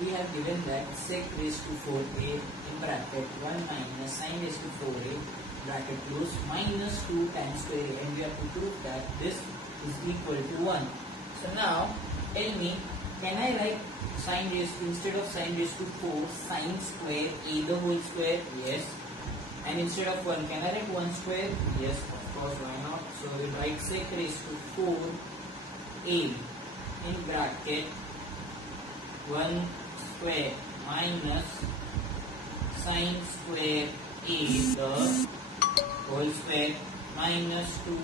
we have given that sec raised to 4a in bracket 1 minus sin raised to 4a bracket close minus 2 tan square a, and we have to prove that this is equal to 1. So now tell me, can I write sin raised to, instead of sin raised to 4, sin square a the whole square? Yes. And instead of 1, can I write 1 square? Yes, of course, why not? So we write sec raised to 4a in bracket 1 square minus sin square a the whole square minus 2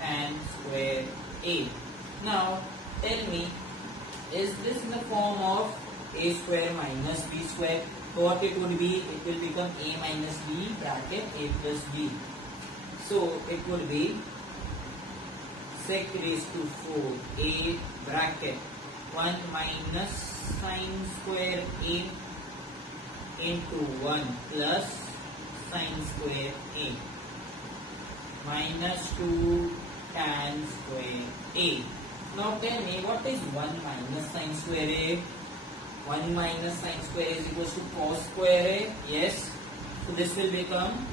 tan square a. Now tell me, is this in the form of a square minus b square? So what it would be? It will become a minus b bracket a plus b. So it would be sec raised to 4a bracket 1 minus sin square a into 1 plus sin square a minus 2 tan square a. Now tell me, what is 1 minus sin square a? 1 minus sin square is equals to cos square a. Yes. So this will become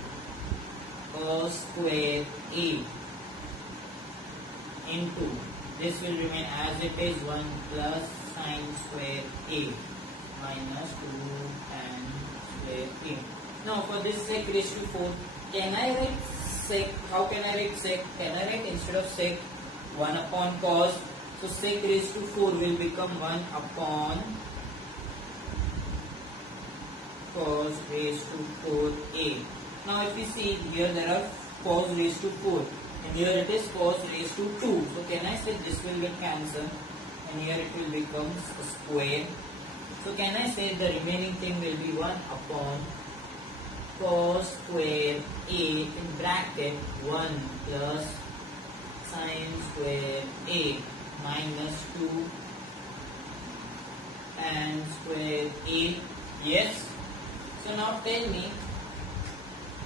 cos square a into, this will remain as it is, 1 plus sin square a minus 2 tan square a. Now for this sec raised to 4, can I write sec? How can I write sec? Can I write, instead of sec, 1 upon cos? So sec raised to 4 will become 1 upon cos raised to 4a. Now if you see here, there are cos raised to 4 and here it is cos raised to 2. So can I say this will get cancelled and here it will become a square. So can I say the remaining thing will be 1 upon cos square a in bracket 1 plus sin square a minus 2 tan square a. Yes. So now tell me,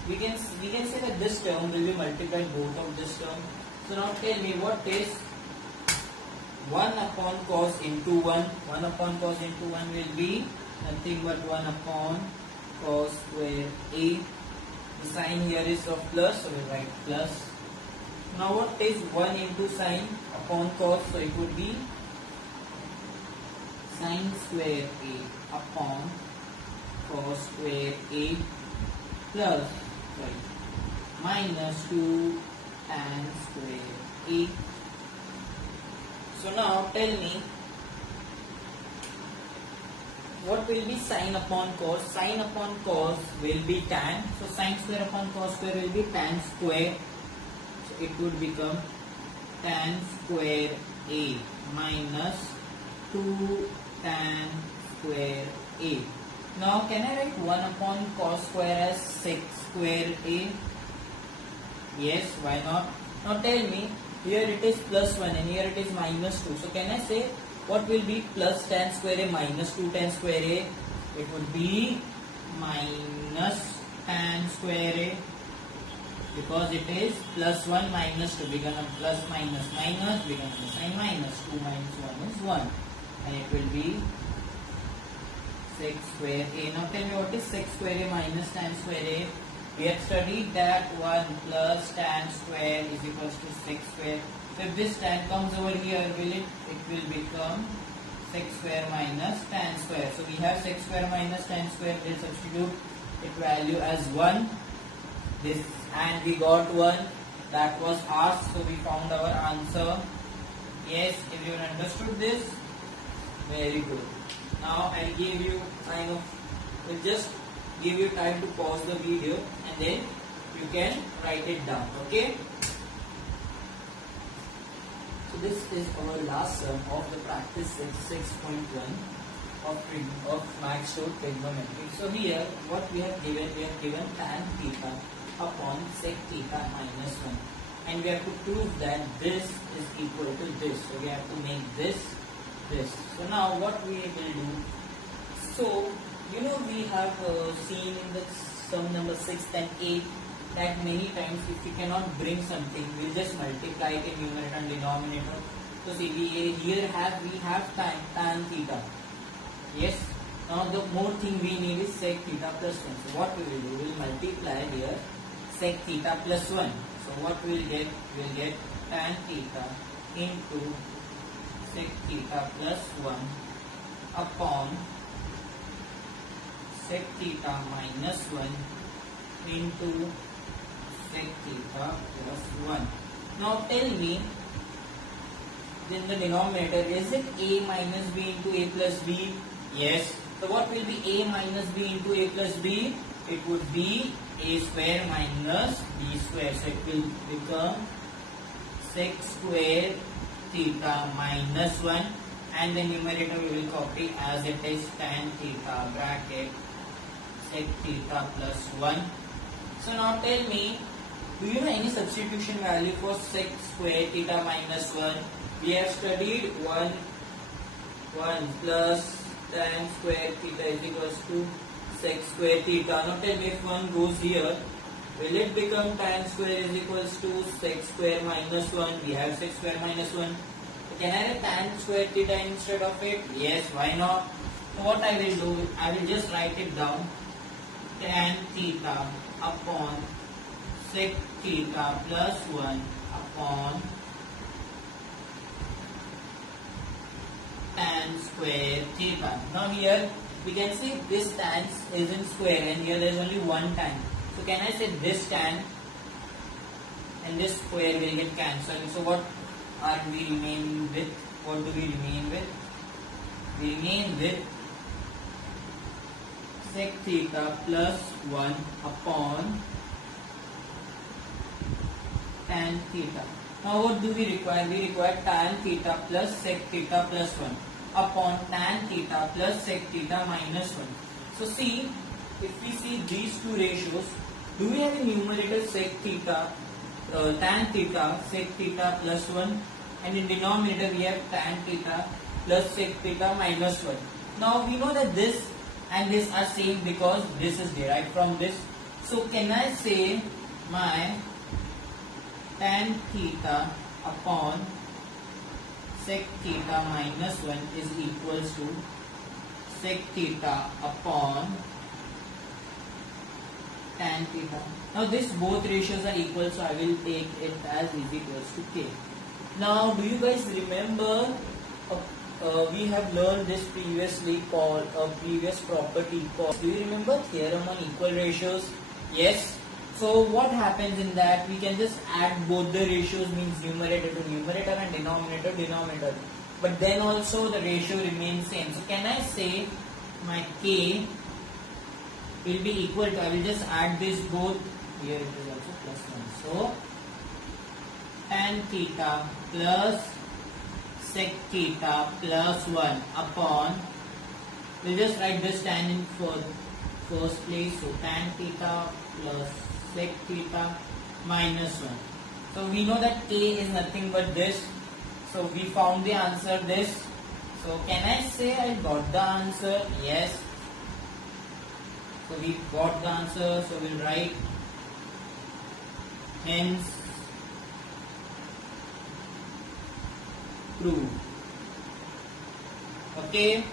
we can say that this term will be multiplied both of this term. So now tell me, what is 1 upon cos into 1? 1 upon cos into 1 will be nothing but 1 upon cos square a. The sign here is of plus, so we write plus. Now what is 1 into sin upon cos? So it would be sin square a upon cos square a plus minus 2 tan square a. So now tell me, what will be sin upon cos? Sin upon cos will be tan. So sin square upon cos square will be tan square. So it would become tan square a minus 2 tan square a. Now can I write 1 upon cos square as sec square a? Yes, why not? Now tell me, here it is plus 1 and here it is minus 2. So can I say, what will be plus tan square a minus 2 tan square a? It would be minus tan square a, because it is plus 1 minus 2, become plus minus minus, become the sign minus. 2 minus 1 is 1 and it will be sec square a. Now tell me, what is sec square a minus tan square a? We have studied that 1 plus tan square is equals to sec square. So if this tan comes over here, it will become sec square minus tan square. So we have sec square minus tan square. We'll substitute its value as 1. This, and we got 1. That was asked, so we found our answer. Yes, if you understood this, very good. Now I'll give you we'll just give you time to pause the video and then you can write it down. Okay. So this is our last sum of the practice 6.1 of max to trigonometry. So here what we have given tan theta upon sec theta minus 1, and we have to prove that this is equal to this. So we have to make this. So now what we will do, so we have seen in the sum number 6 and 8 that many times if we cannot bring something, we'll just multiply it in numerator and denominator. So see, we have tan theta. Yes. Now the more thing we need is sec theta plus 1. So what we will do, we will multiply here sec theta plus 1. So what we will get? We will get tan theta into sec theta plus 1 upon sec theta minus 1 into sec theta plus 1. Now tell me, in the denominator, is it a minus b into a plus b? Yes. So what will be a minus b into a plus b? It would be a square minus b square. So it will become sec square theta minus 1, and the numerator we will copy as it is tan theta bracket sec theta plus 1. So now tell me, do you know any substitution value for sec square theta minus 1? We have studied 1 plus tan square theta is equals to sec square theta. Now tell me, if 1 goes here, will it become tan square is equals to sec square minus 1? We have sec square minus 1. So can I write tan square theta instead of it? Yes, why not? So what I will do, I will just write it down. Tan theta upon sec theta plus 1 upon tan square theta. Now here we can see this tan is in square and here there is only one tan. So can I say this tan and this square will get cancelled. So what are we remaining with? What do we remain with? We remain with sec theta plus 1 upon tan theta. Now what do we require? We require tan theta plus sec theta plus 1 upon tan theta plus sec theta minus 1. So see, if we see these two ratios, do we have a numerator sec theta, tan theta sec theta plus 1, and in denominator we have tan theta plus sec theta minus 1. Now we know that this and this are same because this is derived from this. So can I say my tan theta upon sec theta minus 1 is equals to sec theta upon tan theta. Now this both ratios are equal, so I will take it as is equals to k. Now do you guys remember we have learned this previously called a previous property called, do you remember theorem on equal ratios? Yes. So what happens in that, we can just add both the ratios, means numerator to numerator and denominator to denominator, but then also the ratio remains same. So can I say my k will be equal to, I will just add this both, here it is also plus 1. So tan theta plus sec theta plus 1 upon, we'll just write this tan in first place. So tan theta plus sec theta minus 1. So we know that k is nothing but this. So we found the answer this. So can I say I got the answer? Yes. So we got the answer. So we'll write hence true. Okay.